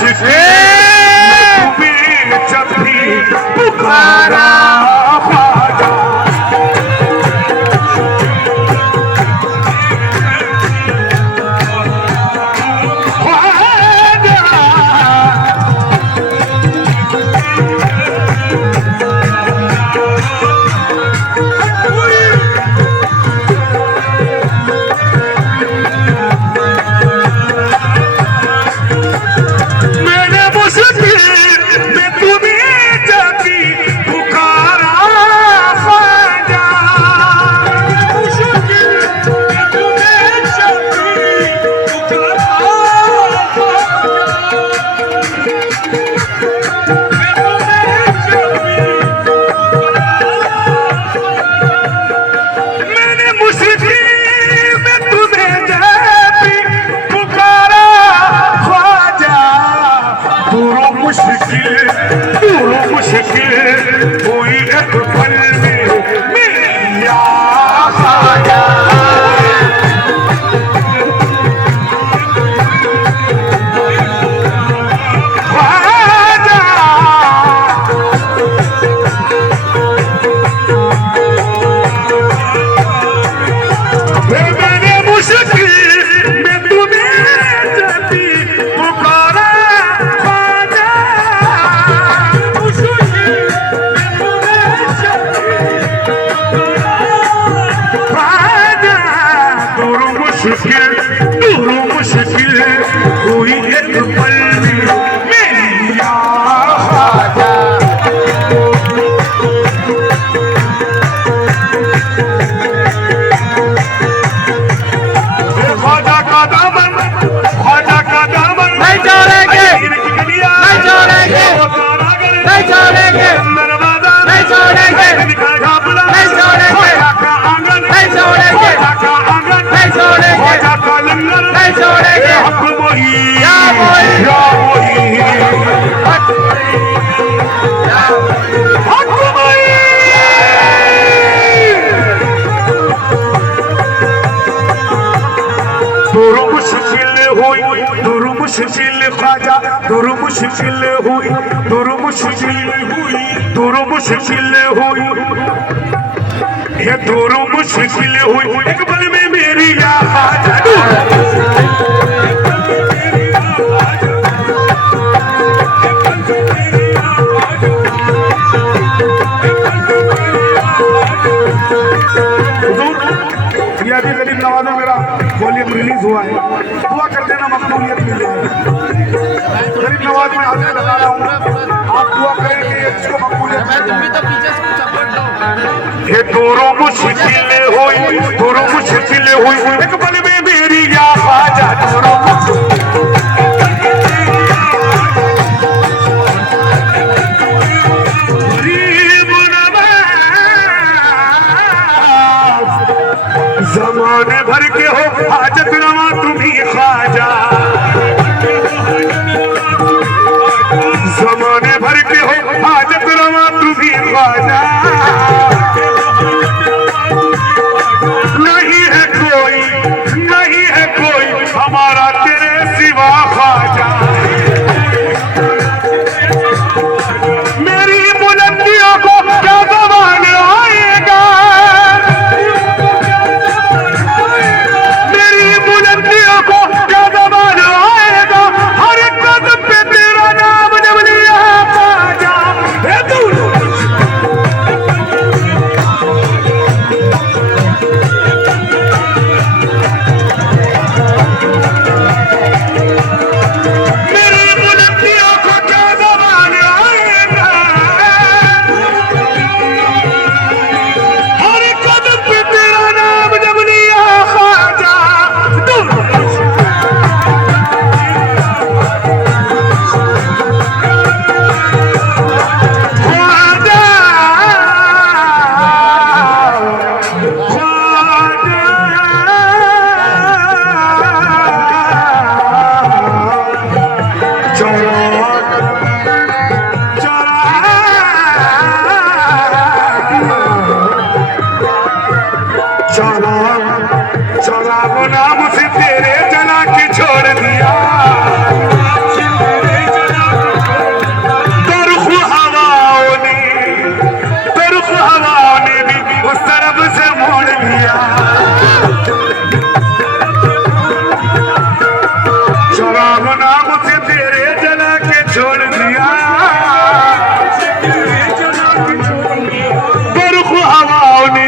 मुश्किल तुम्हें जब भी पुकारा ख्वाजा ख्वाजा दूर मुश्किल हुई दूर मुश्किल हुई दूर मुश्किल हुई ये दूर मुश्किल हुई एक पल में मेरी या ख्वाजा ये अभी करीब नवाज़ा मेरा वॉल्यूम रिलीज हुआ है, दुआ कर देना मकबूलियत मिल जाएगी। गरीब नवाज में हाथ लगा रहा हूँ, आप दुआ करें कि इसको मकबूलियत मिल जाए। ये दूरों मुश्किल हुई दूरों मुश्किल हुई एक पल में मेरी या ख्वाजा दूरों ज़माने भर के हो हाजत रवा तुम्ही ख्वाजा ज़माने भर के हो हाजत रवा तुम्ही ख्वाजा नहीं है कोई हमारा तेरे सिवा ख्वाजा मेरी बुलंदियों को क्या ज़मान आएगा नाम से तेरे जना के छोड़ दिया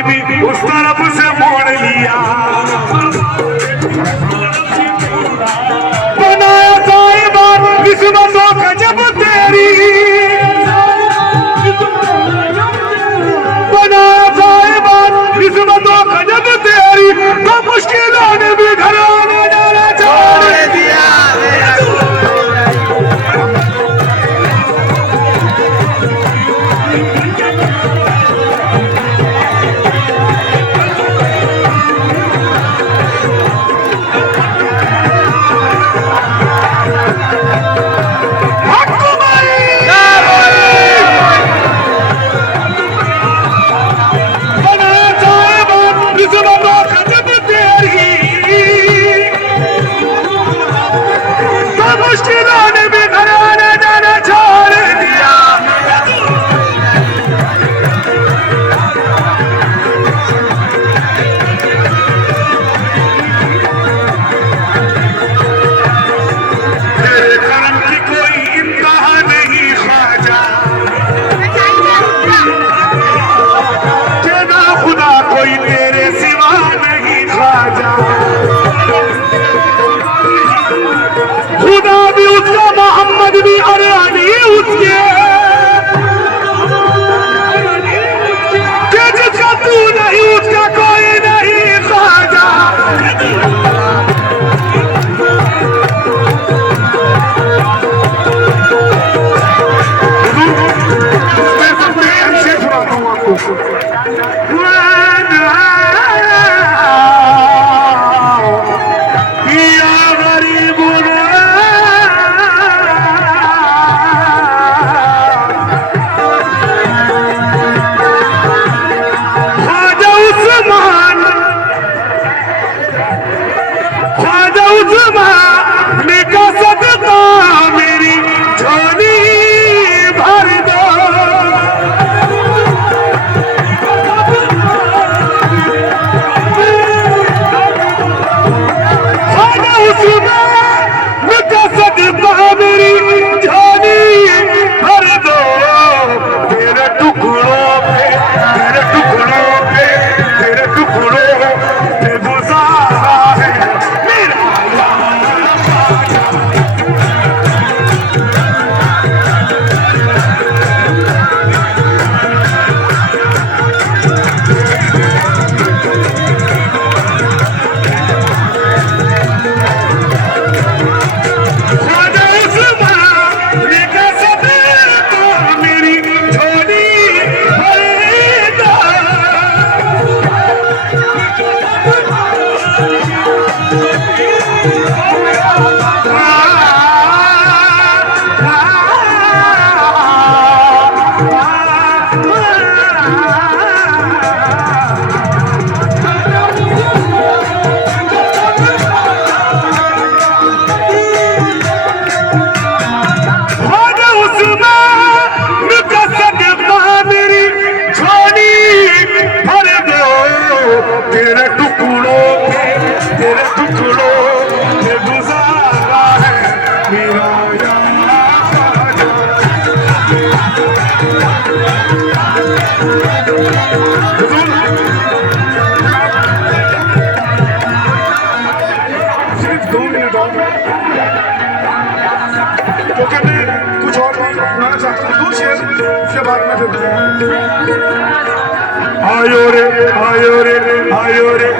कभी भी उस तरफ से मोड़ लिया बनाया साहिबा किस्मतों का जब तेरी बनाया साहिबा किस्मतों का जब तेरी तो मुश्किलों ने भी घर आने जाना छोड़ दिया क्योंकि मैं कुछ और भी सुनाना चाहता हूँ 2 शेर उसके बाद में फिर आयो रे आयो रे आयो रे